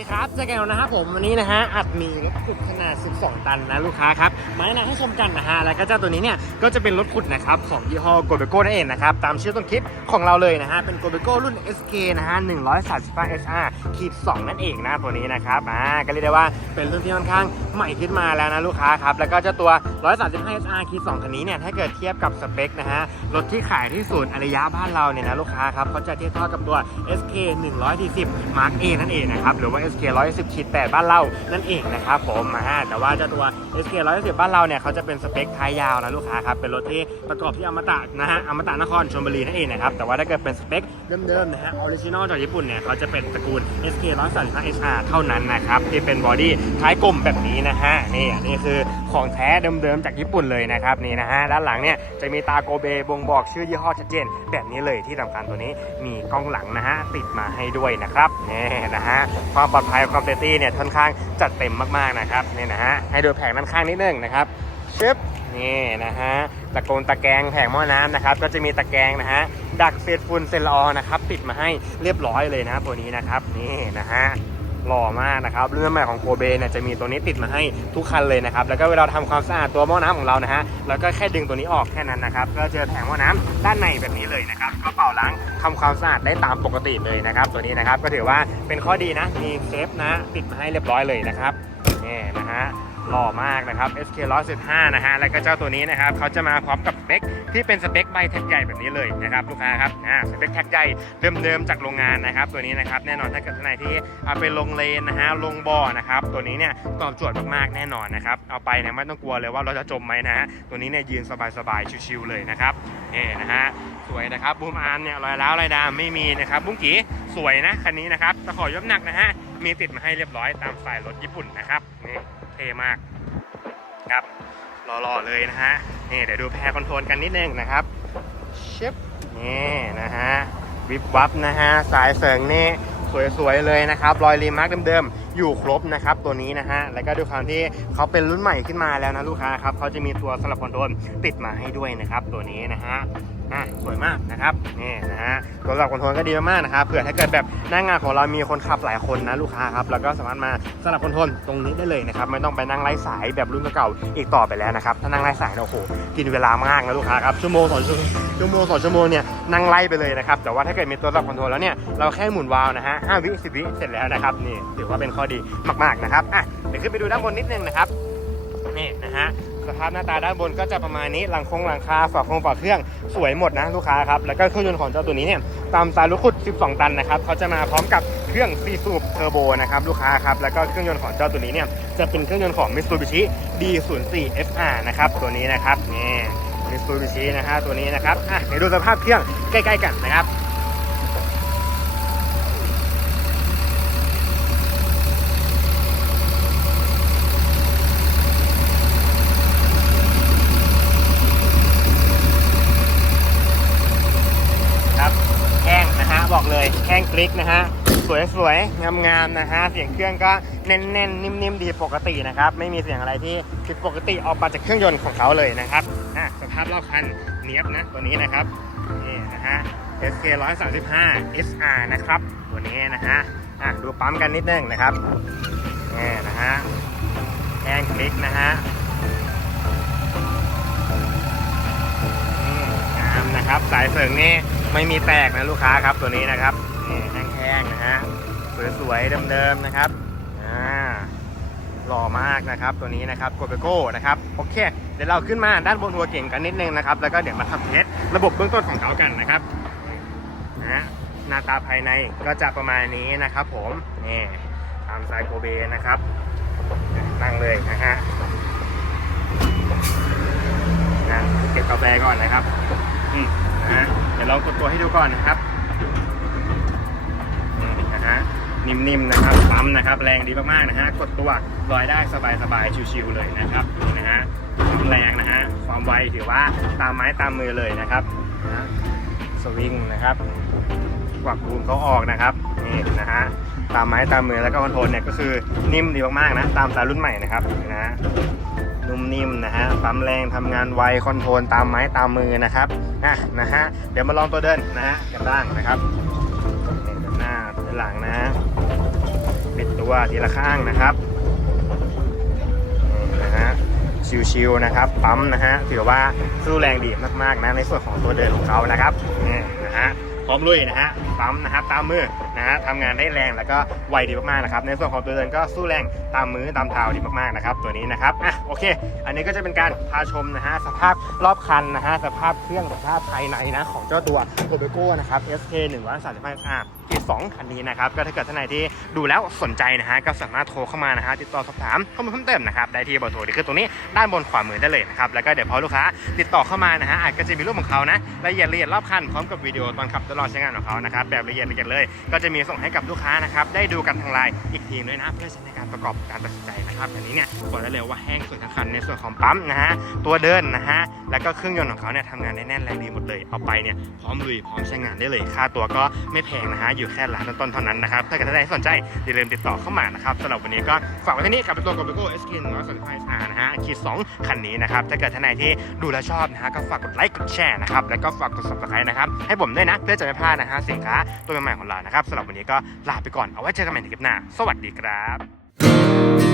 ีครับเจกแกลนะครับผมวันนี้นะฮะอัดมีรถขุดขนาด 12 ตันนะลูกค้าครับมาแนะนำให้ชมกันนะฮะแล้วก็เจ้าตัวนี้เนี่ยก็จะเป็นรถขุดนะครับของยี่ห้อโกลเบโก้นั่นเองนะครับตามชื่อต้นคลิปของเราเลยนะฮะเป็นโกลเบโก้รุ่น SK นะฮะ135 SR ขีด2นั่นเองนะตัวนี้นะครับอ่าก็เรียกได้ว่าเป็นรุ่นที่ค่อนข้างใหม่ขึ้นมาแล้วนะลูกค้าครับแล้วก็เจ้าตัว 135 SR ขีด2คันนี้เนี่ยถ้าเกิดเทียบกับสเปคนะฮะรถที่ขายที่ศูนย์อริยะบ้านเราเนี่ยนะลูกค้าครับเขาจะเทียบเท่ากับตัว SK 140 Mark A นั่นเองนะครับหรือว่า SK 110ขีด8บ้านเรานั่นเองนะครับผมแต่ว่าเจ้าตัว SK 110บ้านเราเนี่ยเขาจะเป็นสเปคท้ายยาวนะลูกค้าครับเป็นรถที่ประกอบที่อมตะนะฮะอมตะนครชลบุรีนั่นเองนะครับแต่ว่าถ้าเกิดเป็นสเปคเดิมๆนะฮะออริจินอลจากญี่ปุ่นเนี่ยเขาจะเป็นตระกูล SK 135 SR เท่านั้นนะครับที่เป็นบอดี้ท้ายกลมแบบนี้นะฮะนี่อันนี่คือของแท้เดิมๆจากญี่ปุ่นเลยนะครับนี่นะฮะด้านหลังเนี่ยจะมีตาโกเบบ่งบอกชื่อยี่ห้อชัดเจน แบบนี้เลยที่สำคัญตัวนี้มีกล้องหลังนะฮะติดมาให้ด้วยนะครับนี่นะฮะความปลอดภัยความเซฟตี้เนี่ยค่อนข้างจัดเต็มมากๆนะครับนี่นะฮะให้ดูแผงด้านข้างนิดนึงนะครับชึบนี่นะฮะตะโกนตะแกรงแผงหม้อน้ำนะครับ ก็จะมีตะแกรงนะฮะดักเศษฝุ่นเซลลอนะครับปิดมาให้เรียบร้อยเลยนะตัวนี้นะครับนี่นะฮะ หล่อมากนะครับเรื่องใหม่ของโกเบเนี่ยจะมีตัวนี้ติดมาให้ทุกคันเลยนะครับแล้วก็เวลาทำความสะอาดตัวหม้อน้ำของเรานะฮะแล้วก็แค่ดึงตัวนี้ออกแค่นั้นนะครับก็เจอแผงหม้อน้ำด้านในแบบนี้เลยนะครับก็เป่าล้างทำความสะอาดได้ตามปกติเลยนะครับ ตัวนี้นะครับก็ถือว่าเป็นข้อดีนะมีเซฟนะติดมาให้เรียบร้อยเลยนะครับนี่นะฮะ หล่อมากนะครับ SK 115นะฮะ แล้วก็เจ้าตัวนี้นะครับเขาจะมาพร้อมกับสเปคที่เป็นสเปคใบแท็กใหญ่แบบนี้เลยนะครับลูกค้าครับอ่าสเปคแท็กใหญ่เดิมๆจากโรงงานนะครับตัวนี้นะครับแน่นอนถ้าเกิดท่านไหนที่เอาไปลงเลนนะฮะลงบ่อนะครับตัวนี้เนี่ยตอบโจทย์มากๆแน่นอนนะครับเอาไปเนี่ยไม่ต้องกลัวเลยว่าเราจะจมไหมนะฮะตัวนี้เนี่ยยืนสบายๆชิวๆเลยนะครับนี่นะฮะสวยนะครับบูมอาร์มเนี่ยรอยร้าวรอยดาไม่มีนะครับบุ้งกีสวยนะคันนี้นะครับตะขอยกหนักนะฮะมีติดมาให้เรียบร้อยตามสายรถญี่ปุ่นนะครับนี่เท่มากครับหล่อๆเลยนะฮะนี่เดี๋ยวดูแพรคอนโทรลกันนิดนึงนะครับชิปนี่นะฮะวิบวับนะฮะสายเสริงนี่สวยๆเลยนะครับรอยรีมาร์กเดิมๆอยู่ครบนะครับตัวนี้นะฮะแล้วก็ด้วยความที่เขาเป็นรุ่นใหม่ขึ้นมาแล้วนะลูกค้าครับเขาจะมีตัวสลับคอนโทรลติดมาให้ด้วยนะครับตัวนี้นะฮะ อะสวยมากนะครับนี่นะฮะตัวสลับคอนโทรลก็ดีมากๆนะครับเผื่อถ้าเกิดแบบหน้างงานของเรามีคนขับหลายคนนะลูกค้าครับแล้วก็สามารถมาสลับคอนโทรลตรงนี้ได้เลยนะครับไม่ต้องไปนั่งไล่สายแบบรุ่นเก่าๆอีกต่อไปแล้วนะครับถ้านั่งไล่สายเนี่ยโอ้โหกินเวลามากนะลูกค้าครับชั่วโมงสองชั่วโมงชั่วโมงสองชั่วโมงเนี่ยนั่งไล่ไปเลยนะครับแต่ว่าถ้าเกิดมีตัวสลับคอนโทรลแล้วเนี่ยเราแค่หมุนวาล์วนะฮะห้าวิสิบวิเสร็จแล้วนะครับนี่ถือว่าเป็นข้อดีมากๆนะครับอะเดี๋ยวขึ้นไปดูด้านบนนิดนึงนะครับนี่นะฮะ สภาพหน้าตาด้านบนก็จะประมาณนี้หลังคงหลังคาฝาโครงฝาเครื่องสวยหมดนะลูกค้าครับแล้วก็เครื่องยนต์ของเจ้าตัวนี้เนี่ยตามสายรถขุด 12 ตันนะครับเขาจะมาพร้อมกับเครื่องซีซูบเทอร์โบนะครับลูกค้าครับแล้วก็เครื่องยนต์ของเจ้าตัวนี้เนี่ยจะเป็นเครื่องยนต์ของ Mitsubishi D04 FR นะครับตัวนี้นะครับนี่ Mitsubishi นะฮะตัวนี้นะครับอะเดี๋ยวดูสภาพเครื่องใกล้ ๆ กันนะครับแข้งนะฮะบอกเลยแข้ง กริกนะฮะ สวยๆ งามๆ นะฮะ เสียงเครื่องก็แน่นๆ นิ่มๆ ดีปกตินะครับ ไม่มีเสียงอะไรที่ผิดปกติออกมาจากเครื่องยนต์ของเขาเลยนะครับอะสภาพรอบคันเนียบนะตัวนี้นะครับ นี่นะฮะ SK 135 SR นะครับ ตัวนี้นะฮะ อะดูปั๊มกันนิดนึงนะครับนี่นะฮะแข้งกริกนะฮะงามนะครับ สายเสริงนี่ไม่มีแตกนะลูกค้าครับตัวนี้นะครับ งนะฮะสวยๆเดิมๆนะครับอ่าหล่อมากนะครับตัวนี้นะครับโกเบโก้นะครับโอเค เดี๋ยวเราขึ้นมาด้านบนหัวเก่งกันนิดนึงนะครับแล้วก็เดี๋ยวมาทำเทสระบบเบื้องต้นของเขากันนะครับนะฮะหน้าตาภายในก็จะประมาณนี้นะครับ ผมนี่ตามสายโกเบนะครับนั่งเลยนะฮะนะเก็บกาแฟก่อนนะครับอืมนะฮะเดี๋ยวลองกดตัวให้ดูก่อนนะครับนี่นะฮะ นิ่มๆนะครับปั๊มนะครับ แรงดีมากๆนะฮะกดตัวลอยได้สบายๆชิวๆเลยนะครับนี่นะฮะความแรงนะฮะความไวถือว่าตามไม้ตามมือเลยนะครับนะสวิงนะครับกวักบูมเขาออกนะครับนี่นะฮะตามไม้ตามมือแล้วก็คอนโทรลเนี่ยก็คือนิ่มดีมากๆนะตามสายรุ่นใหม่นะครับนะนุ่มนิ่มนะฮะปั๊มแรงทำงานไวคอนโทรลตามไม้ตามมือนะครับอะนะฮะเดี๋ยวมาลองตัวเดินนะฮะกันบ้างนะครับนี่ด้านหน้าด้านหลังนะ ปิดตัวทีละข้างนะครับนะฮะชิวๆนะครับ ปั๊มนะฮะถือว่าสู้แรงดีมากๆนะในส่วนของตัวเดินของเขานะครับนี่นะฮะพร้อมลุยนะฮะปั๊มนะครับตามมือนะฮะทำงานได้แรงแล้วก็ไวดีมากๆนะครับในส่วนของตัวเดินก็สู้แรงตามมือตามเท้าดีมากๆนะครับตัวนี้นะครับอะโอเค อันนี้ก็จะเป็นการพาชมนะฮะสภาพรอบคันนะฮะสภาพเครื่องสภาพภายในนะของเจ้าตัวโ o เบโก้นะครับ SK 135 R กีด 2คันนี้นะครับก็ถ้าเกิดท่านไหนที่ดูแล้วสนใจนะฮะก็สามารถโทรเข้ามานะฮะติดต่อสอบถามข้อมูลเพิ่มเติมนะครับได้ที่เบอร์โทรที่ขึ้นตรงนี้ด้านบนขวามือได้เลยนะครับแล้วก็เดี๋ยวพอลูกค้าติดต่อเข้ามานะฮะอาจก็จะมีรูปของเขานะรายละเอียดละเอียดรอบคันพร้อมกับวิดีโอตอนขับตลอดใช้งานของเขานะครับแบบละเอียดละเอียดเลย ก็จะมีส่งให้กับลูกค้านะครับได้ดูกันทางไลน์อีกทีด้วยนะเพื่อใช้ในการประกอบการตัดสินใจนะครับอันนี้เนี่ยบอกได้เลยว่าแห้งสุดทั้งคันในส่วนของปั๊มนะฮะตัวเดินนะฮะแล้วก็เครื่องยนต์ของเขาเนี่ยทำงานได้แน่นแรงดีหมดเลยเอาไปเนี่ยพร้อมลุยพร้อมใช้งานได้เลย ค่าตัวก็ไม่แพงนะฮะอยู่แค่หลักต้นๆเท่านั้นนะครับ ถ้าเกิดท่านใดสนใจอย่าลืมติดต่อเข้ามานะครับสำหรับวันนี้ก็ฝากไว้ที่นี่กับตัว g o b i g o SK 135 R นะฮะคีด2คันนี้นะครับถ้าเกิดท่านใดที่ดูแลชอบนะฮะก็ฝากกดไลค์กดแชร์นะครับแล้วก็ฝากกด subscribe นะครับให้ผมด้วยนะเพื่อจะไม่พลาดนะฮะสินค้าตัวใหม่ๆของเรานะครับสำหรับวันนี้ก็ลาไปก่อนเอาไว้เจอกันใหม่ในคลิปหน้า สวัสดีครับ